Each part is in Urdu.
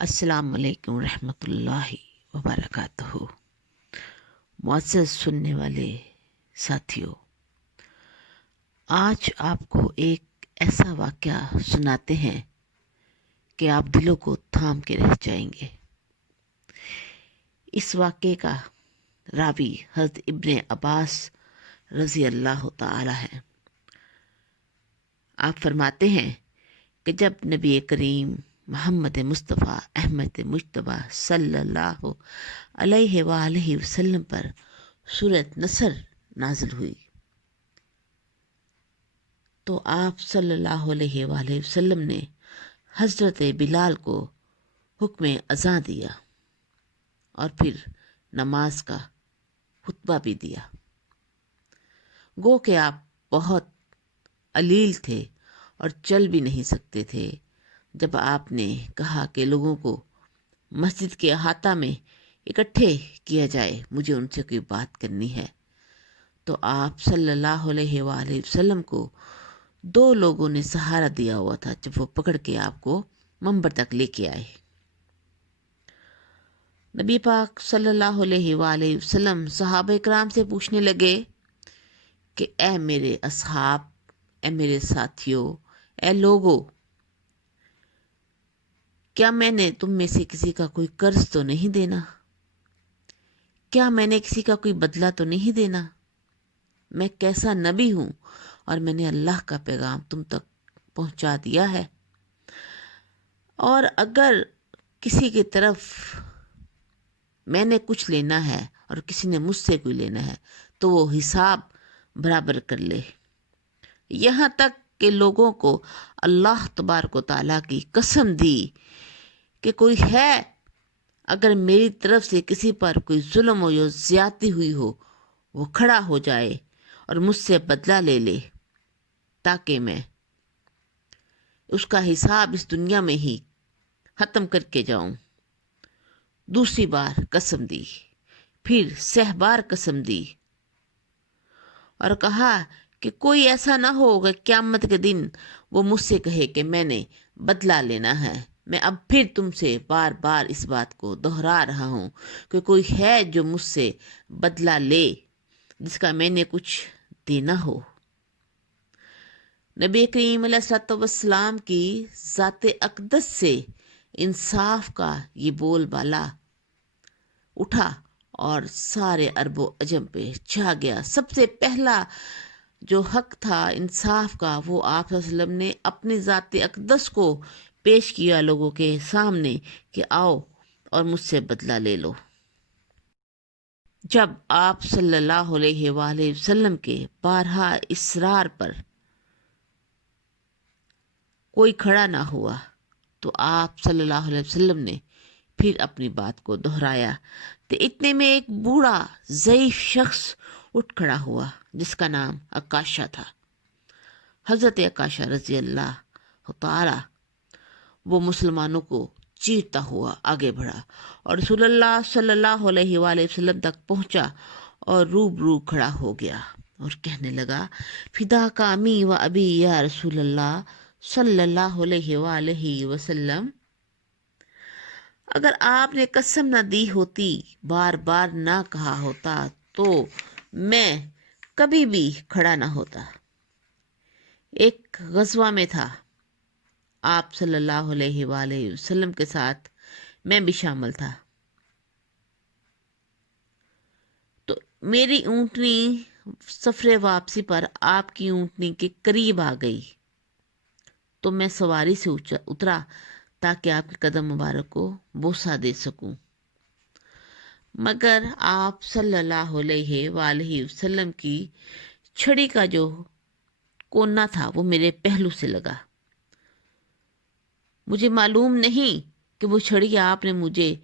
السلام علیکم ورحمۃ اللہ وبرکاتہ۔ معزز سننے والے ساتھیوں، آج آپ کو ایک ایسا واقعہ سناتے ہیں کہ آپ دلوں کو تھام کے رہ جائیں گے۔ اس واقعے کا راوی حضرت ابن عباس رضی اللہ تعالی ہے۔ آپ فرماتے ہیں کہ جب نبی کریم محمد مصطفیٰ احمد مجتبیٰ صلی اللہ علیہ وآلہ وسلم پر سورۃ نصر نازل ہوئی تو آپ صلی اللہ علیہ وآلہ وسلم نے حضرت بلال کو حکم اذاں دیا اور پھر نماز کا خطبہ بھی دیا۔ گو کہ آپ بہت علیل تھے اور چل بھی نہیں سکتے تھے۔ جب آپ نے کہا کہ لوگوں کو مسجد کے احاطہ میں اکٹھے کیا جائے، مجھے ان سے کوئی بات کرنی ہے، تو آپ صلی اللہ علیہ وآلہ وسلم کو دو لوگوں نے سہارا دیا ہوا تھا جب وہ پکڑ کے آپ کو منبر تک لے کے آئے۔ نبی پاک صلی اللہ علیہ وآلہ وسلم صحابہ کرام سے پوچھنے لگے کہ اے میرے اصحاب، اے میرے ساتھیوں، اے لوگو، کیا میں نے تم میں سے کسی کا کوئی قرض تو نہیں دینا؟ کیا میں نے کسی کا کوئی بدلہ تو نہیں دینا؟ میں کیسا نبی ہوں اور میں نے اللہ کا پیغام تم تک پہنچا دیا ہے، اور اگر کسی کی طرف میں نے کچھ لینا ہے اور کسی نے مجھ سے کوئی لینا ہے تو وہ حساب برابر کر لے۔ یہاں تک کہ لوگوں کو اللہ تبارک و تعالیٰ کی قسم دی کہ کوئی ہے اگر میری طرف سے کسی پر کوئی ظلم ہو یا زیادتی ہوئی ہو، وہ کھڑا ہو جائے اور مجھ سے بدلہ لے لے تاکہ میں اس کا حساب اس دنیا میں ہی ختم کر کے جاؤں۔ دوسری بار قسم دی، پھر 6 بار قسم دی اور کہا کہ کوئی ایسا نہ ہوگا قیامت کے دن وہ مجھ سے کہے کہ میں نے بدلہ لینا ہے۔ میں اب پھر تم سے بار بار اس بات کو دہرا رہا ہوں کہ کوئی ہے جو مجھ سے بدلہ لے جس کا میں نے کچھ دینا ہو۔ نبی کریم علیہ الصلوۃ والسلام کی ذات اقدس سے انصاف کا یہ بول بالا اٹھا اور سارے عرب و عجم پہ چھا گیا۔ سب سے پہلا جو حق تھا انصاف کا، وہ آپ صلی اللہ علیہ وسلم نے اپنی ذات اقدس کو پیش کیا لوگوں کے سامنے کہ آؤ اور مجھ سے بدلہ لے لو۔ جب آپ صلی اللہ علیہ وآلہ وسلم کے بارہا اصرار پر کوئی کھڑا نہ ہوا تو آپ صلی اللہ علیہ وسلم نے پھر اپنی بات کو دہرایا۔ تو اتنے میں ایک بوڑھا ضعیف شخص اٹھ کھڑا ہوا جس کا نام عکاشہ تھا۔ حضرت عکاشہ رضی اللہ تعالی وہ مسلمانوں کو چیرتا ہوا آگے بڑھا اور رسول اللہ صلی اللہ علیہ وآلہ وسلم تک پہنچا اور روبرو کھڑا ہو گیا اور کہنے لگا، فدا کا امی و ابی یا رسول اللہ صلی اللہ علیہ وآلہ وسلم، اگر آپ نے قسم نہ دی ہوتی، بار بار نہ کہا ہوتا تو میں کبھی بھی کھڑا نہ ہوتا۔ ایک غزوہ میں تھا، آپ صلی اللہ علیہ وآلہ وسلم کے ساتھ میں بھی شامل تھا، تو میری اونٹنی سفر واپسی پر آپ کی اونٹنی کے قریب آ گئی تو میں سواری سے اترا تاکہ آپ کے قدم مبارک کو بوسہ دے سکوں، مگر آپ صلی اللہ علیہ وآلہ وسلم کی چھڑی کا جو کونا تھا وہ میرے پہلو سے لگا۔ مجھے معلوم نہیں کہ وہ چھڑی آپ نے مجھے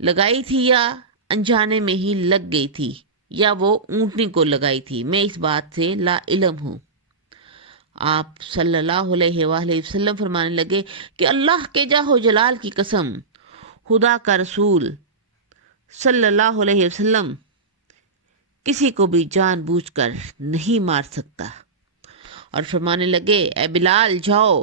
لگائی تھی یا انجانے میں ہی لگ گئی تھی یا وہ اونٹنی کو لگائی تھی، میں اس بات سے لا علم ہوں۔ آپ صلی اللہ علیہ وآلہ وسلم فرمانے لگے کہ اللہ کے جاہ و جلال کی قسم، خدا کا رسول صلی اللہ علیہ وسلم کسی کو بھی جان بوجھ کر نہیں مار سکتا، اور فرمانے لگے اے بلال جاؤ